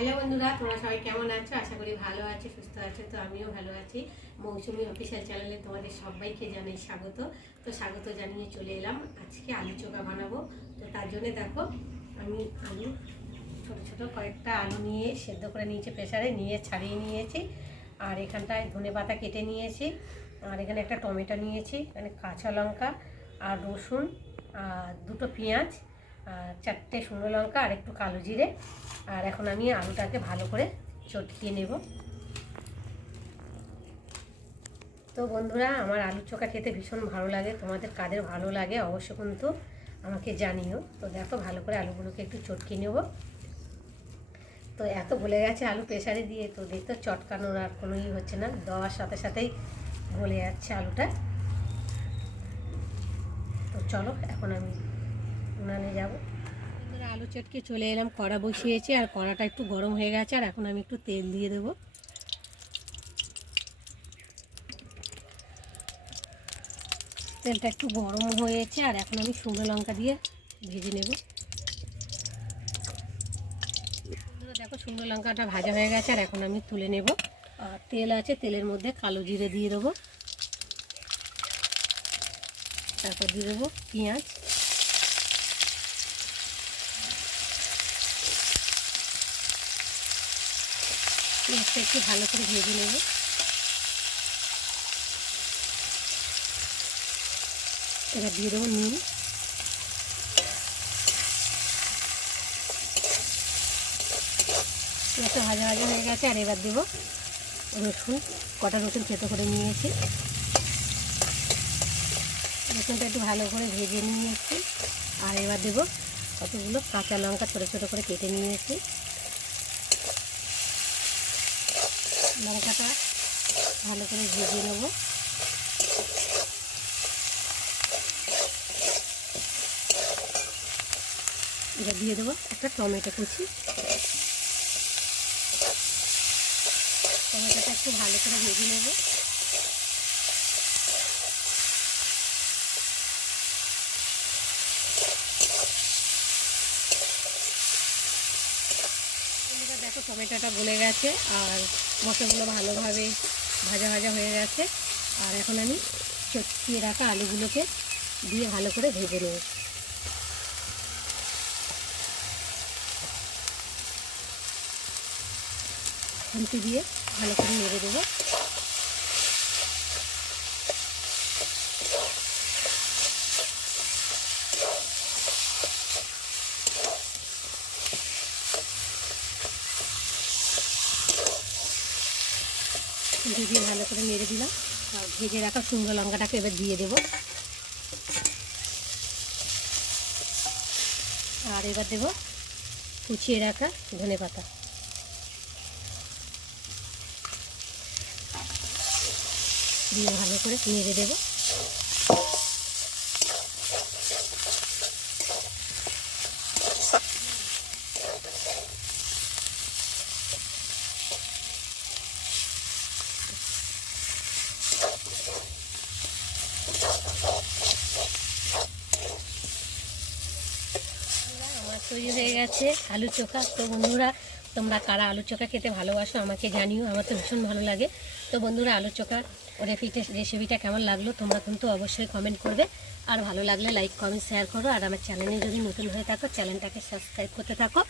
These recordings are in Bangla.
হ্যালো বন্ধুরা, তোমরা সবাই কেমন আছো? আশা করি ভালো আছো, সুস্থ আছো। তো আমিও ভালো আছি। মৌসুমি অফিসিয়াল চ্যানেলে তোমাদের সবাইকে জানাই স্বাগত। তো স্বাগত জানিয়ে চলে এলাম। আজকে আলু চোখা বানাবো। তো তার জন্য দেখো, আমি আলু, ছোট ছোট কয়েকটা আলু নিয়ে সেদ্ধ করে নিয়েছি প্রেসারে, নিয়ে ছাড়িয়ে নিয়েছি। আর এখানটায় ধনে পাতা কেটে নিয়েছি। আর এখানে একটা টমেটো নিয়েছি, এখানে কাঁচা লঙ্কা আর রসুন, আর দুটো পেঁয়াজ, আর চারটে শুকনো লঙ্কা আর একটু কালো জিরে। আর এখন আমি আলুটাকে ভালো করে চটকিয়ে নেব। তো বন্ধুরা, আমার আলুর চোখা খেতে ভীষণ ভালো লাগে, তোমাদের কাদের ভালো লাগে অবশ্য কিন্তু আমাকে জানিও। তো দেখো, ভালো করে আলুগুলোকে একটু চটকিয়ে নেব। তো এত গলে গেছে আলু প্রেসারে দিয়ে, তো দেখতে চটকানোর আর কোনোই হচ্ছে না, দেওয়ার সাথে সাথেই গলে যাচ্ছে আলুটা। তো চলো, এখন আমি উনানে যাব। বন্ধুরা আলু চটকে চলে এলাম, কড়া বসিয়েছি, আর কড়াটা একটু গরম হয়ে গেছে, আর এখন আমি একটু তেল দিয়ে দেবো। তেলটা একটু গরম হয়েছে, আর এখন আমি শুকনো লঙ্কা দিয়ে ভেজে নেব। দেখো শুকনো লঙ্কাটা ভাজা হয়ে গেছে, আর এখন আমি তুলে নেব। আর তেল আছে, তেলের মধ্যে কালো জিরে দিয়ে দেবো। তারপর দিয়ে দেবো পেঁয়াজ। পেঁয়াজটা একটু ভালো করে ভেজে নেব। এবার দিয়ে দেবো নুন। পেঁয়াজটা ভাজা ভাজা হয়ে গেছে, আর এবার দেবো রসুন, কটা রসুন থেতো করে নিয়েছি। রসুনটা একটু ভালো করে ভেজে নিয়েছি, আর এবার দেবো কতগুলো কাঁচা লঙ্কা ছোটো ছোটো করে কেটে নিয়েছি। লঙ্কাটা ভালো করে ভেজে নেব। এটা দিয়ে দেবো একটা টমেটো কুচি। টমেটোটা একটু ভালো করে ভেজে নেব বন্ধুরা দেখো টমেটোটা গলে গেছে আর মশলাগুলো ভালোভাবে ভাজা ভাজা হয়ে গেছে। আর এখন আমি চটকিয়ে রাখা আলুগুলোকে দিয়ে ভালো করে ভেজে নেব। খুঁটি দিয়ে ভালো করে নেড়ে দেবো। খুন্তি দিয়ে ভালো করে মেরে দিলাম। আর ভেজে রাখা শুকনো লঙ্কাটাকে এবার দিয়ে দেব। আর এবার দেব কুচিয়ে রাখা ধনে পাতা। দিয়ে ভালো করে মেরে দেবো। তৈরি হয়ে গেছে আলু চোখা। তো বন্ধুরা, তোমরা কারা আলু চোখা খেতে ভালোবাসো আমাকে জানিও, আমার তো ভীষণ ভালো লাগে। তো বন্ধুরা, আলু চোখা রেসিপিটা রেসিপিটা কেমন লাগল তোমরা কিন্তু অবশ্যই কমেন্ট করবে। আর ভালো লাগলে লাইক কমেন্ট শেয়ার করো। আর আমার চ্যানেলে যদি নতুন হয়ে থাকো চ্যানেলটাকে সাবস্ক্রাইব করতে থাকো।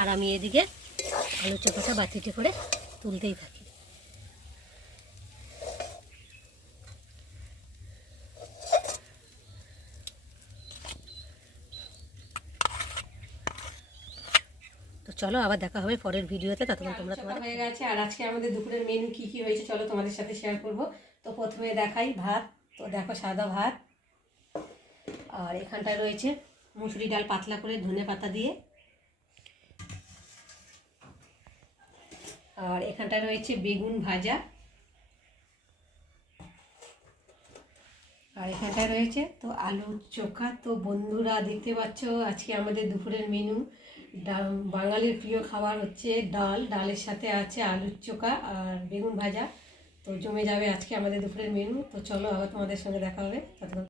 আর আমি এদিকে আলু চোখাটা বাতিটি করে তুলতেই থাকি তো চলো আবার দেখা হবে পরের ভিডিওতে ততক্ষণ তোমরা তোমাদের হয়ে গেছে। আর আজকে আমাদের দুপুরের মেনু কি কি হয়েছে চলো তোমাদের সাথে শেয়ার করব। তো প্রথমে দেখাই ভাত তো দেখো সাদা ভাত। আর এখানটায় রয়েছে মুসুরি ডাল পাতলা করে ধনে পাতা দিয়ে। আর এখানটায় রয়েছে বেগুন ভাজা। আর এখানটায় রয়েছে তো আলু চোখা। তো বন্ধুরা দেখতে পাচ্ছ আজকে আমাদের দুপুরের মেনু ডা- বাঙালির প্রিয় খাবার হচ্ছে ডাল, ডালের সাথে আছে আলুর চোখা আর বেগুন ভাজা। তো জমে যাবে আজকে আমাদের দুপুরের মেনু তো চলো আবার তোমাদের সঙ্গে দেখা হবে। ততক্ষণ